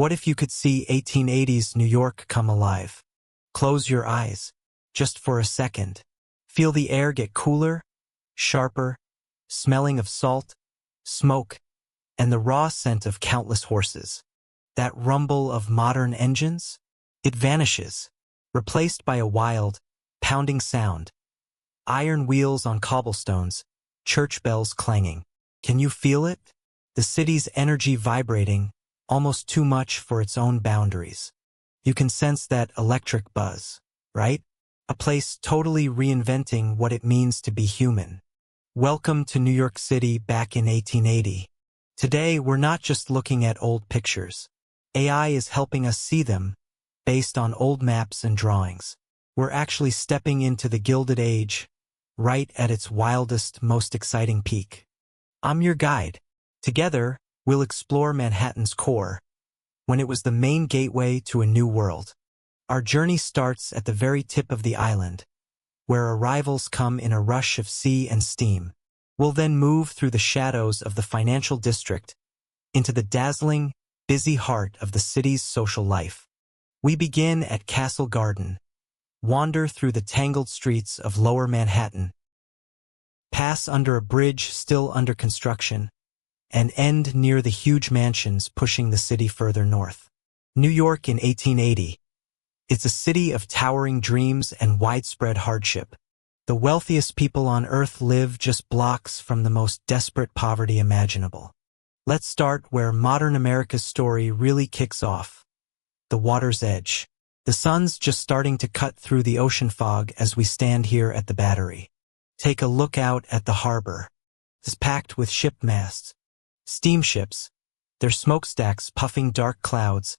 What if you could see 1880s New York come alive? Close your eyes, just for a second. Feel the air get cooler, sharper, smelling of salt, smoke, and the raw scent of countless horses. That rumble of modern engines? It vanishes, replaced by a wild, pounding sound. Iron wheels on cobblestones, church bells clanging. Can you feel it? The city's energy vibrating, almost too much for its own boundaries. You can sense that electric buzz, right? A place totally reinventing what it means to be human. Welcome to New York City back in 1880. Today, we're not just looking at old pictures. AI is helping us see them, based on old maps and drawings. We're actually stepping into the Gilded Age, right at its wildest, most exciting peak. I'm your guide. Together, we'll explore Manhattan's core, when it was the main gateway to a new world. Our journey starts at the very tip of the island, where arrivals come in a rush of sea and steam. We'll then move through the shadows of the financial district into the dazzling, busy heart of the city's social life. We begin at Castle Garden, wander through the tangled streets of Lower Manhattan, pass under a bridge still under construction, and end near the huge mansions pushing the city further north. New York in 1880. It's a city of towering dreams and widespread hardship. The wealthiest people on Earth live just blocks from the most desperate poverty imaginable. Let's start where modern America's story really kicks off. The water's edge. The sun's just starting to cut through the ocean fog as we stand here at the Battery. Take a look out at the harbor. It's packed with ship masts. Steamships, their smokestacks puffing dark clouds,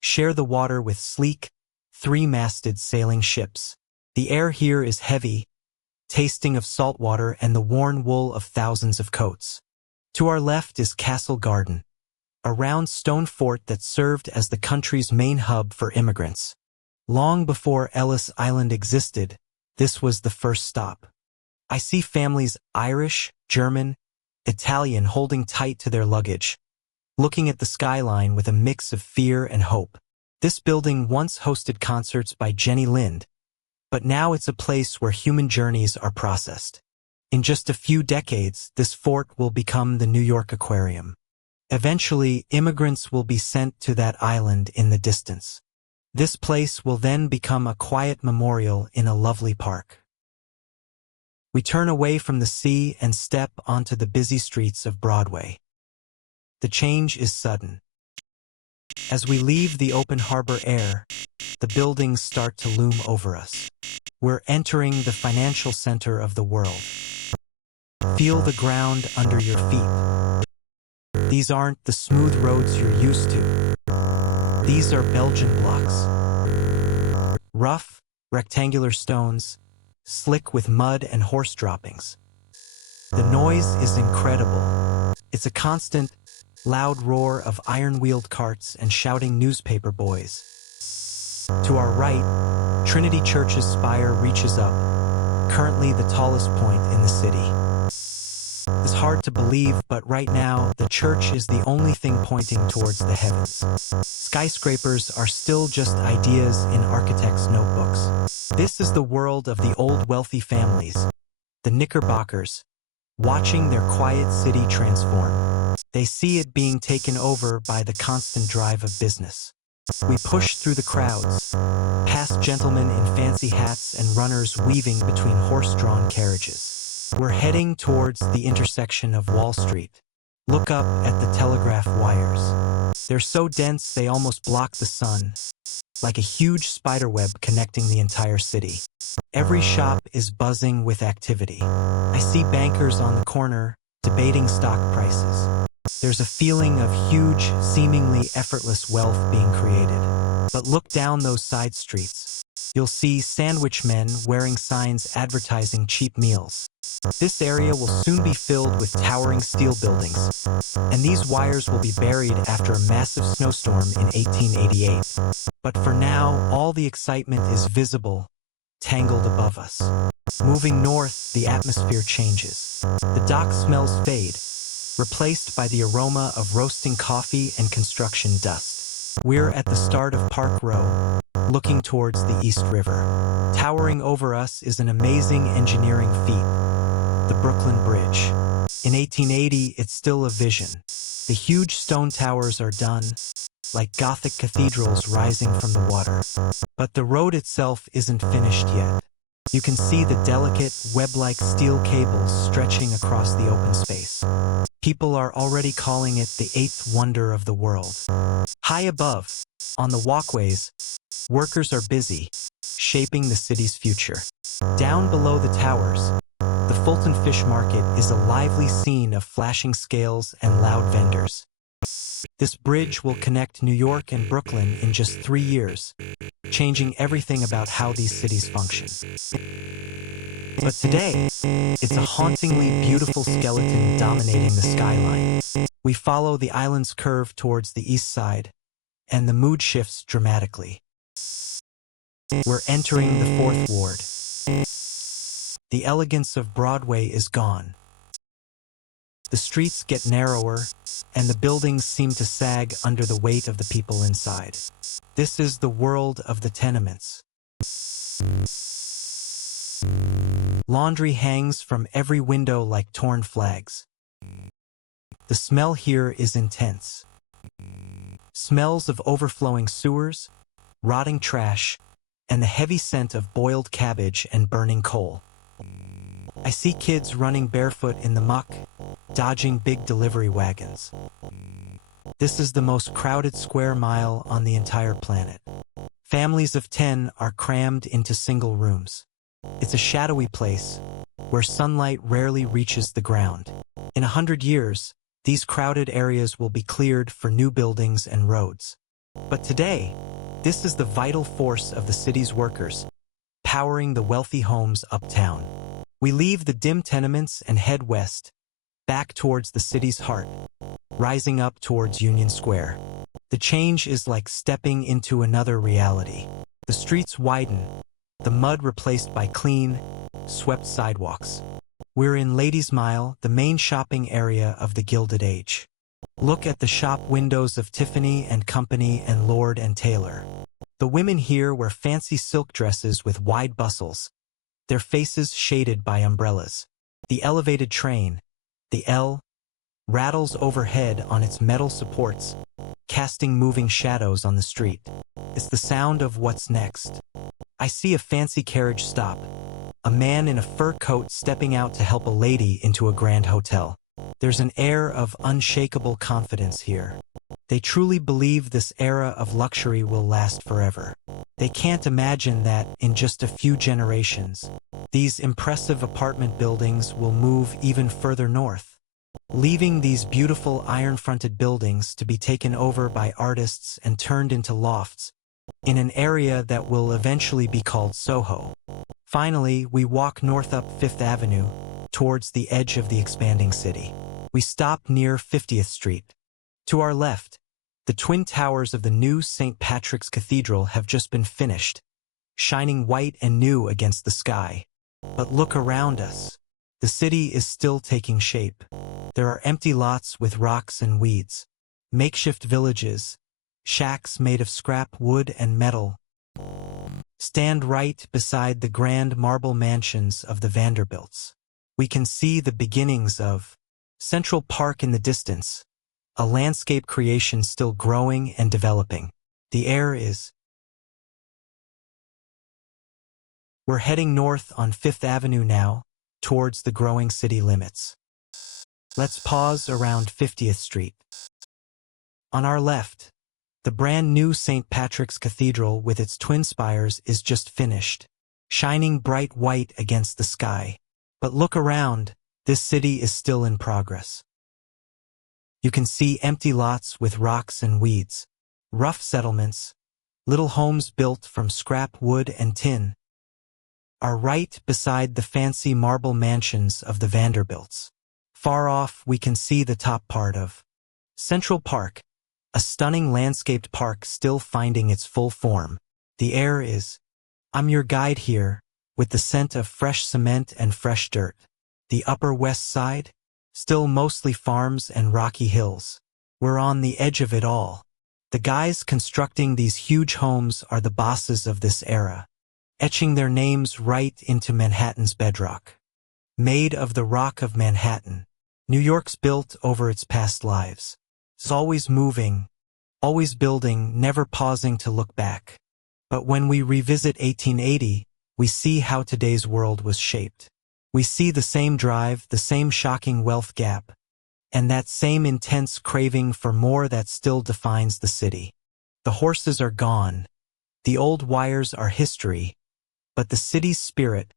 share the water with sleek, three-masted sailing ships. The air here is heavy, tasting of salt water and the worn wool of thousands of coats. To our left is Castle Garden, a round stone fort that served as the country's main hub for immigrants. Long before Ellis Island existed, this was the first stop. I see families Irish, German, Italian holding tight to their luggage, looking at the skyline with a mix of fear and hope. This building once hosted concerts by Jenny Lind, but now it's a place where human journeys are processed. In just a few decades, this fort will become the New York Aquarium. Eventually, immigrants will be sent to that island in the distance. This place will then become a quiet memorial in a lovely park. We turn away from the sea and step onto the busy streets of Broadway. The change is sudden. As we leave the open harbor air, the buildings start to loom over us. We're entering the financial center of the world. Feel the ground under your feet. These aren't the smooth roads you're used to. These are Belgian blocks. Rough, rectangular stones, slick with mud and horse droppings. The noise is incredible. It's a constant, loud roar of iron-wheeled carts and shouting newspaper boys. To our right, Trinity Church's spire reaches up, currently the tallest point in the city. It's hard to believe, but right now, the church is the only thing pointing towards the heavens. Skyscrapers are still just ideas in architects' notebooks. This is the world of the old wealthy families, the Knickerbockers, watching their quiet city transform. They see it being taken over by the constant drive of business. We push through the crowds, past gentlemen in fancy hats and runners weaving between horse-drawn carriages. We're heading towards the intersection of Wall Street. Look up at the telegraph wires. They're so dense they almost block the sun, like a huge spiderweb connecting the entire city. Every shop is buzzing with activity. I see bankers on the corner, debating stock prices. There's a feeling of huge, seemingly effortless wealth being created. But look down those side streets. You'll see sandwich men wearing signs advertising cheap meals. This area will soon be filled with towering steel buildings, and these wires will be buried after a massive snowstorm in 1888. But for now, all the excitement is visible, tangled above us. Moving north, the atmosphere changes. The dock smells fade, replaced by the aroma of roasting coffee and construction dust. We're at the start of Park Row, looking towards the East River. Towering over us is an amazing engineering feat, the Brooklyn Bridge. In 1880, it's still a vision. The huge stone towers are done, like Gothic cathedrals rising from the water. But the road itself isn't finished yet. You can see the delicate, web-like steel cables stretching across the open space. People are already calling it the eighth wonder of the world. High above, on the walkways, workers are busy, shaping the city's future. Down below the towers, the Fulton Fish Market is a lively scene of flashing scales and loud vendors. This bridge will connect New York and Brooklyn in just 3 years, changing everything about how these cities function. But today, it's a hauntingly beautiful skeleton dominating the skyline. We follow the island's curve towards the east side, and the mood shifts dramatically. We're entering the Fourth Ward. The elegance of Broadway is gone. The streets get narrower, and the buildings seem to sag under the weight of the people inside. This is the world of the tenements. Laundry hangs from every window like torn flags. The smell here is intense. Smells of overflowing sewers, rotting trash, and the heavy scent of boiled cabbage and burning coal. I see kids running barefoot in the muck, dodging big delivery wagons. This is the most crowded square mile on the entire planet. Families of 10 are crammed into single rooms. It's a shadowy place, where sunlight rarely reaches the ground. In 100 years, these crowded areas will be cleared for new buildings and roads. But today, this is the vital force of the city's workers, powering the wealthy homes uptown. We leave the dim tenements and head west, back towards the city's heart, rising up towards Union Square. The change is like stepping into another reality. The streets widen, the mud replaced by clean, swept sidewalks. We're in Ladies' Mile, the main shopping area of the Gilded Age. Look at the shop windows of Tiffany and Company and Lord and Taylor. The women here wear fancy silk dresses with wide bustles, their faces shaded by umbrellas. The elevated train, the L, rattles overhead on its metal supports, casting moving shadows on the street. It's the sound of what's next. I see a fancy carriage stop, a man in a fur coat stepping out to help a lady into a grand hotel. There's an air of unshakable confidence here. They truly believe this era of luxury will last forever. They can't imagine that, in just a few generations, these impressive apartment buildings will move even further north, leaving these beautiful iron-fronted buildings to be taken over by artists and turned into lofts, in an area that will eventually be called Soho. Finally, we walk north up Fifth Avenue, towards the edge of the expanding city. We stop near 50th Street. To our left, the twin towers of the new St. Patrick's Cathedral have just been finished, shining white and new against the sky. But look around us. The city is still taking shape. There are empty lots with rocks and weeds, makeshift villages, shacks made of scrap wood and metal, stand right beside the grand marble mansions of the Vanderbilts. We can see the beginnings of Central Park in the distance, a landscape creation still growing and developing. The air is... We're heading north on Fifth Avenue now, towards the growing city limits. Let's pause around 50th Street. On our left, the brand new St. Patrick's Cathedral with its twin spires is just finished, shining bright white against the sky. But look around, this city is still in progress. You can see empty lots with rocks and weeds, rough settlements, little homes built from scrap wood and tin, are right beside the fancy marble mansions of the Vanderbilts. Far off, we can see the top part of Central Park, a stunning landscaped park still finding its full form. The air is... I'm your guide here, with the scent of fresh cement and fresh dirt. The Upper West Side, still mostly farms and rocky hills. We're on the edge of it all. The guys constructing these huge homes are the bosses of this era, etching their names right into Manhattan's bedrock. Made of the rock of Manhattan, New York's built over its past lives. It's always moving, always building, never pausing to look back. But when we revisit 1880, we see how today's world was shaped. We see the same drive, the same shocking wealth gap, and that same intense craving for more that still defines the city. The horses are gone, the old wires are history, but the city's spirit,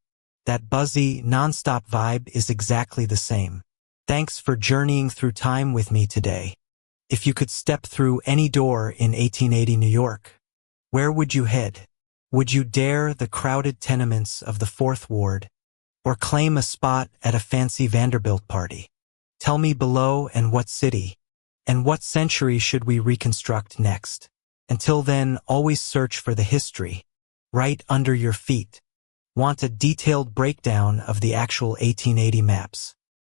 that buzzy, non-stop vibe, is exactly the same. Thanks for journeying through time with me today. If you could step through any door in 1880 New York, where would you head? Would you dare the crowded tenements of the Fourth Ward, or claim a spot at a fancy Vanderbilt party? Tell me below, and what city, and what century should we reconstruct next? Until then, always search for the history, right under your feet. Want a detailed breakdown of the actual 1880 maps?